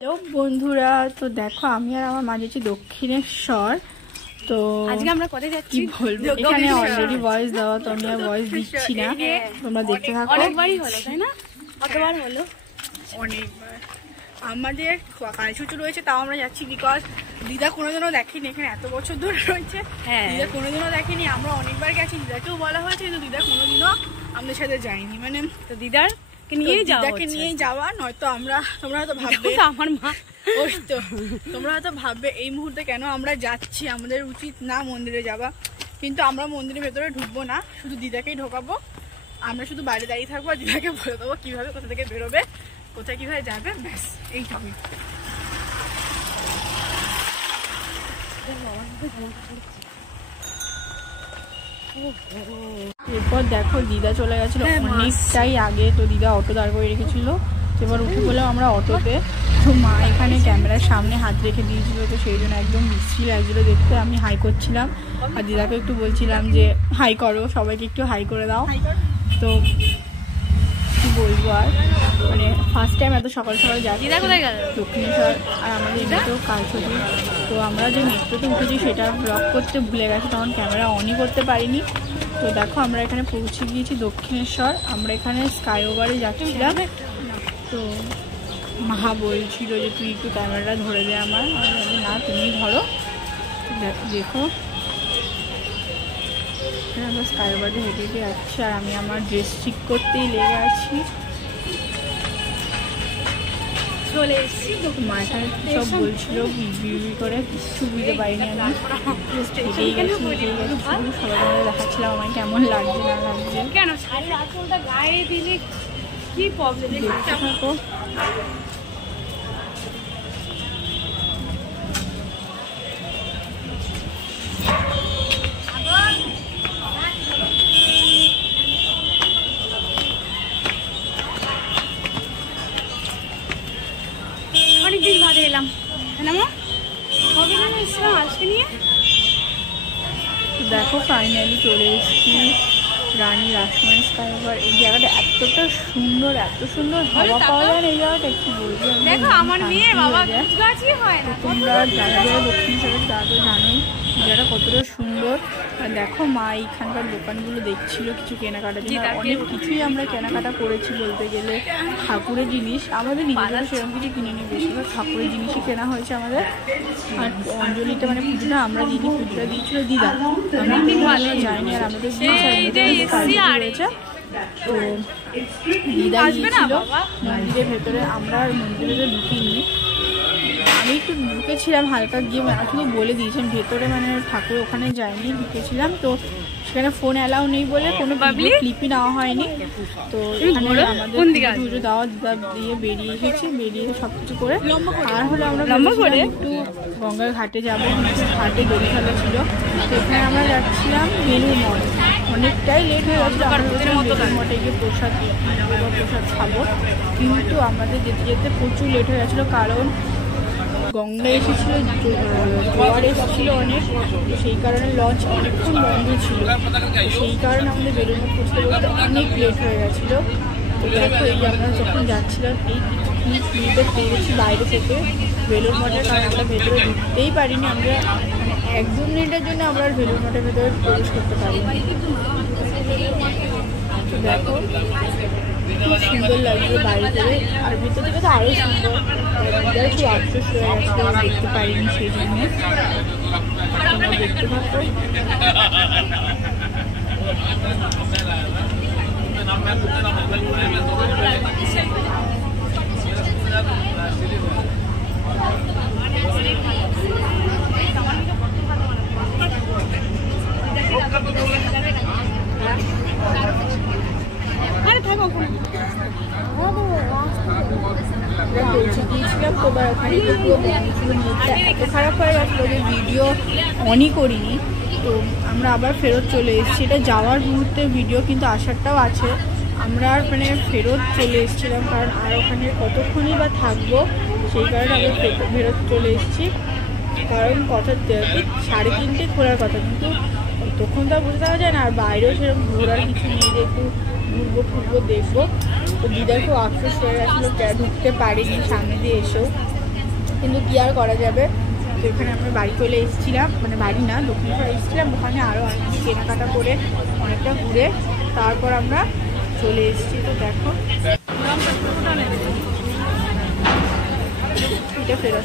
Hello বন্ধুরা, তো দেখো আমি আর আমার মা যাচ্ছি দক্ষিণেশ্বর। তো আজকে আমরা কোথায় যাচ্ছি বলবো, এখানে অলরেডি ভয়েস দেওয়া, তো আমি আর ভয়েস দিচ্ছি না, তোমরা দেখতে থাকো। অনেকবারই হলো, তাই না? কতবার হলো? অনেকবার। আমাদের কালসূচি রয়েছে, তাও আমরা যাচ্ছি বিকজ দিদা কোনোদিনও দেখেনি, এখানে এত বছর ধরে রয়েছে, দিদা কোনোদিনও দেখেনি। আমরা অনেকবার গেছি, দিদাকেও বলা হয়েছে, কিন্তু দিদা কোনোদিনও আমাদের সাথে যায়নি। মানে তো দিদার দিদাকে নিয়েই যাওয়া, নয়তো তোমরা হয়তো ভাববে আমার মা তোমরা হয়তো ভাববে এই মুহূর্তে কেন আমরা যাচ্ছি, আমাদের উচিত না মন্দিরে যাওয়া। কিন্তু আমরা মন্দিরের ভেতরে ঢুকবো না, শুধু দিদাকেই ঢোকাবো। আমরা শুধু বাইরে দাঁড়িয়ে থাকবো আর দিদাকে বলে দেবো কিভাবে কোথা থেকে বেরোবে, কোথায় কিভাবে যাবে, ব্যাস এইটুকুই। এরপর দেখো দিদা চলে গেছিল অনেকটাই আগে, তো দিদা অটো দাঁড় করে রেখেছিল, এবার উঠে বললাম আমরা অটোতে। তো মা এখানে ক্যামেরার সামনে হাত রেখে দিয়েছিল, তো সেই জন্য একদম মিষ্টি লাগছিল দেখতে। আমি হাই করছিলাম আর দিদাকে একটু বলছিলাম যে হাই করো, সবাইকে একটু হাই করে দাও। তো কি বলবো আর, মানে ফার্স্ট টাইম এত সকাল সকাল যাচ্ছি দক্ষিণেশ্বর, আর আমাদের এমনিতেও কালসূচি। তো আমরা যে মেট্রোতে উঠেছি সেটা ব্লগ করতে ভুলে গেছি, তখন ক্যামেরা অনই করতে পারিনি। তো দেখো আমরা এখানে পৌঁছে গিয়েছি দক্ষিণেশ্বর। আমরা এখানে স্কাই ওভারে যাচ্ছিলাম, তো মা বলছিল যে তুই একটু ক্যামেরাটা ধরে দে আমার, না তুমি ধরো। দেখো আমরা স্কাই ওভারে হেঁটে হেঁটে যাচ্ছি, আর আমি আমার ড্রেস ঠিক করতেই লেগে আছি। চলে এসেছি। মা এখানে সব বলছিল বিড়ি করে, কিচ্ছু বুঝতে পারিনি আমি, হেঁটেই গেছি সবাই দেখাচ্ছিলাম আমার কেমন লাগছে না লাগছে। কেন শাড়ির আঁচলটা গায়ে দিলে কি প্রবলেম? দেখতে থাকো। অনেকদিন বাদে এলাম, কবে এসেছিলাম আজকে নিয়ে। দেখো ফাইনালি চলে এসেছি রানী রাসমণি স্কাই ওভার। এই জায়গাটা এতটা সুন্দর, এত সুন্দর হাওয়া পাওয়া যায় না এই জায়গাটা, একটু বলবো। দেখো আমার মেয়ে বাবা গাছই হয় না। তোমরা যারা যারা দক্ষিণেশ্বরে তারা তো জানোই জায়গাটা কতটা সুন্দর। আর দেখো মা এইখানকার দোকানগুলো দেখছিল কিছু কেনাকাটার জন্য, অনেক কিছুই আমরা কেনাকাটা করেছি বলতে গেলে। ঠাকুরের জিনিস আমাদের নিজেদের সেরকম কিছু কিনে নিয়ে, বেশিরভাগ ঠাকুরের জিনিসই কেনা হয়েছে আমাদের। আর অঞ্জলিটা মানে পুজোটা আমরা দিদি, পুজোটা দিয়েছিল দিদা, আমরা যাইনি। আর আমাদের রয়েছে, তো দিদা গিয়েছিল মন্দিরের ভেতরে, আমরা আর মন্দিরের ভেতরে ঢুকিনি। আমি একটু ঢুকেছিলাম হালকা গিয়ে, মানে শুধু বলে দিয়েছেন ভেতরে, মানে ঠাকুর ওখানে যাইনি, ঢুকেছিলাম। তো সেখানে ফোন অ্যালাউ নেই বলে কোনো ক্লিপই নেওয়া হয়নি। তো এখানে আমাদের পুজো দেওয়া দিয়ে বেরিয়ে এসেছি, বেরিয়ে সব কিছু করে। আর হলে আমরা একটু গঙ্গার ঘাটে যাবো, ঘাটে দড়ি খেলা ছিল, তো এখানে আমরা যাচ্ছিলাম বেলুড় মঠ। অনেকটাই লেট হয়ে গেছিলো, আমরা বেলুড় মঠে গিয়ে প্রসাদ খাবো, কিন্তু আমাদের যেতে যেতে প্রচুর লেট হয়ে গেছিলো, কারণ গঙ্গা এসেছিল, জোয়ার এসেছিলো অনেক, সেই কারণে লঞ্চ অনেকক্ষণ বন্ধ ছিল। সেই কারণে আমাদের বেলুড় মঠ পৌঁছতে বলতে অনেক লেট হয়ে গেছিলো। তো দেখো এই আমরা যখন যাচ্ছিলাম এই ফিল্ডে পেয়েছি বাইরে থেকে বেলুড় মঠের, কারণ আমরা ভেতরে ঢুকতেই পারিনি। আমরা মানে 1-2 মিনিটের জন্য আমরা বেলুড় মঠের ভেতরে প্রবেশ করতে পারিনি। তো দেখো খুব সুন্দর লাগছে বাইরে থেকে, আর ভিতর থেকে তো আরও সুন্দর। খুব আফসোস হয়ে গেছে দেখতে পারিনি, সেই জন্য তোমরা দেখতে থাকো। পৌঁছে গিয়েছিলাম, তো ওখানে এত খারাপ হয়ে গেছিলো যে ভিডিও অনই করিনি। তো আমরা আবার ফেরত চলে এসেছি, এটা যাওয়ার মুহূর্তে ভিডিও, কিন্তু আসারটাও আছে। আমরা আর মানে ফেরত চলে এসেছিলাম, কারণ আর ওখানে কতক্ষণই বা থাকবো, সেই কারণে আমরা ফেরত চলে এসেছি। কারণ কথা 3:30 খোলার কথা, কিন্তু তখন তো আর বুঝতে পারা যায় না, আর বাইরেও সেরকম ঘোরার কিছু নেই যে একটু ঘুরবো ফুরবো দেখবো। তো দিদার খুব আফসোস হয়ে গেছিলো, ঢুকতে পারিনি সামনে দিয়ে এসেও। কিন্তু কি আর করা যাবে। তো এখানে আমরা বাড়ি চলে এসেছিলাম, মানে বাড়ি না, দক্ষিণেশ্বর এসেছিলাম, ওখানে আরও অনেক কিছু কেনাকাটা করে অনেকটা ঘুরে তারপর আমরা চলে এসেছি। তো দেখো এটা ফেরত